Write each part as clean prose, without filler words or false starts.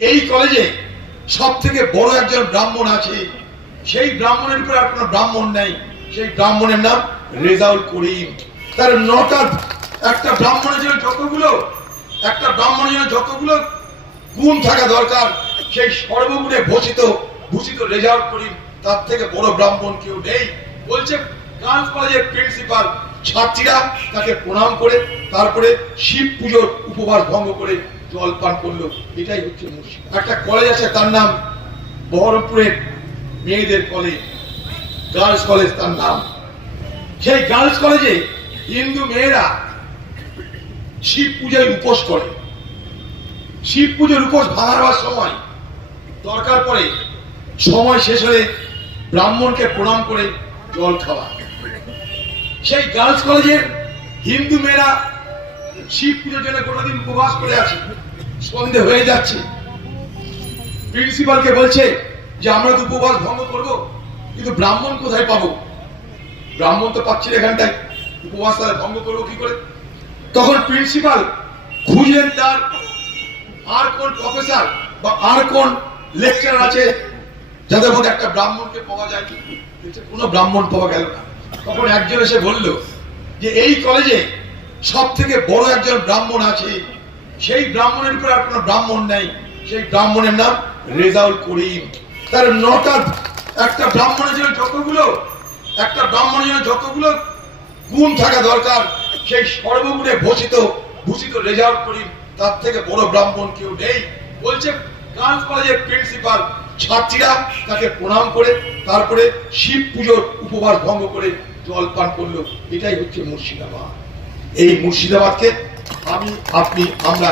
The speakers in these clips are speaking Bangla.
এই কলেজে সব থেকে বড় একজন ব্রাহ্মণ আছে, সেই ব্রাহ্মণের উপর আর কোনো ব্রাহ্মণ নেই। সেই ব্রাহ্মণের নাম রেজাউল করিম। তার নটা একটা ব্রাহ্মণের জন্য যতগুলো গুণ থাকা দরকার, সেই সর্বগুণে ভূষিত রেজাউল করিম, তার থেকে বড় ব্রাহ্মণ কেউ নেই। বলছে গার্লস কলেজের প্রিন্সিপাল ছাত্রীরা তাকে প্রণাম করে তারপরে শিব পুজোর উপবাস ভঙ্গ করে জল পান করলো। এটাই হচ্ছে মুর্শিদ। একটা কলেজ আছে, তার নাম বহরমপুরের মেয়েদের কলেজ, গার্লস কলেজ তার নাম। সেই গার্লস কলেজে হিন্দু মেয়েরা শিব পূজায় উপোস করে। শিব পুজোর উপোস ভাঙার সময় দরকার পড়ে, সময় শেষ হলে ব্রাহ্মণকে প্রণাম করে জল খাওয়া। সেই গার্লস কলেজের হিন্দু মেয়েরা শিব পুজোর জন্য গোটা দিন উপবাস করে আছে। সন্ধে হয়ে যাচ্ছে, প্রিন্সিপালকে বলছে যে আমরা তো উপবাস ভঙ্গ করবো, কিন্তু ব্রাহ্মণ কোথায় পাবো? ব্রাহ্মণ তো পাচ্ছি এখানটায়, উপবাস তারা ভঙ্গ করবো কি করে? তখন প্রিন্সিপাল খুঁজলেন তার আর কোন প্রফেসর বা আর কোন লেকচারার আছে যাদের মধ্যে একটা ব্রাহ্মণকে পাওয়া যায়। কোনো ব্রাহ্মণ পাওয়া গেল না। তখন একজন এসে বলল যে এই কলেজে সব থেকে বড় একজন ব্রাহ্মণ আছে, সেই ব্রাহ্মণের উপর আর কোনো ব্রাহ্মণ নেই। সেই ব্রাহ্মণের নাম রেজাউল করিম। তার একটা ব্রাহ্মণের জন্য যতগুলো গুণ থাকা দরকার, সেই সর্বগুণে ভূষিত রেজাউল করিম, তার থেকে বড় ব্রাহ্মণ কেউ নেই। বলছে গার্লস কলেজের প্রিন্সিপাল ছাত্রীরা তাকে প্রণাম করে তারপরে শিব পুজোর উপবাস ভঙ্গ করে জল পান করলো। এটাই হচ্ছে মুর্শিদাবাদ। এই মুর্শিদাবাদকে আমি, আপনি, আমরা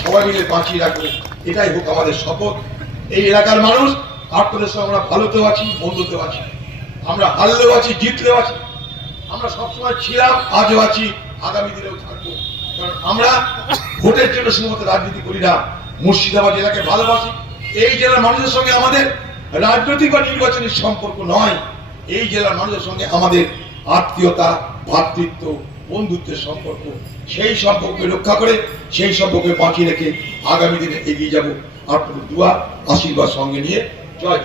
সবাই মিলে বাঁচিয়ে রাখবো। এটাই হোক আমাদের শপথ। এই এলাকার মানুষ আপনাদের সঙ্গে আমরা ভালোতেও আছি, মন্দতেও আছি, আমরা হারলেও আছি, জিতলেও আছি। আমরা সবসময় ছিলাম, আজও আছি, আগামী দিনেও থাকবো। কারণ আমরা ভোটের জন্য শুধুমাত্র রাজনীতি করি না, মুর্শিদাবাদ জেলাকে ভালোবাসি। এই জেলার মানুষের সঙ্গে আমাদের রাজনৈতিক বা নির্বাচনের সম্পর্ক নয়, এই জেলার মানুষের সঙ্গে আমাদের আত্মীয়তা, ভ্রাতৃত্ব, বন্ধুত্বের সম্পর্ক। সেই সম্পর্কে রক্ষা করে, সেই সম্পর্কে বাঁচিয়ে রেখে আগামী দিনে এগিয়ে যাব। আপনাদের দোয়া, আশীর্বাদ সঙ্গে নিয়ে। জয়।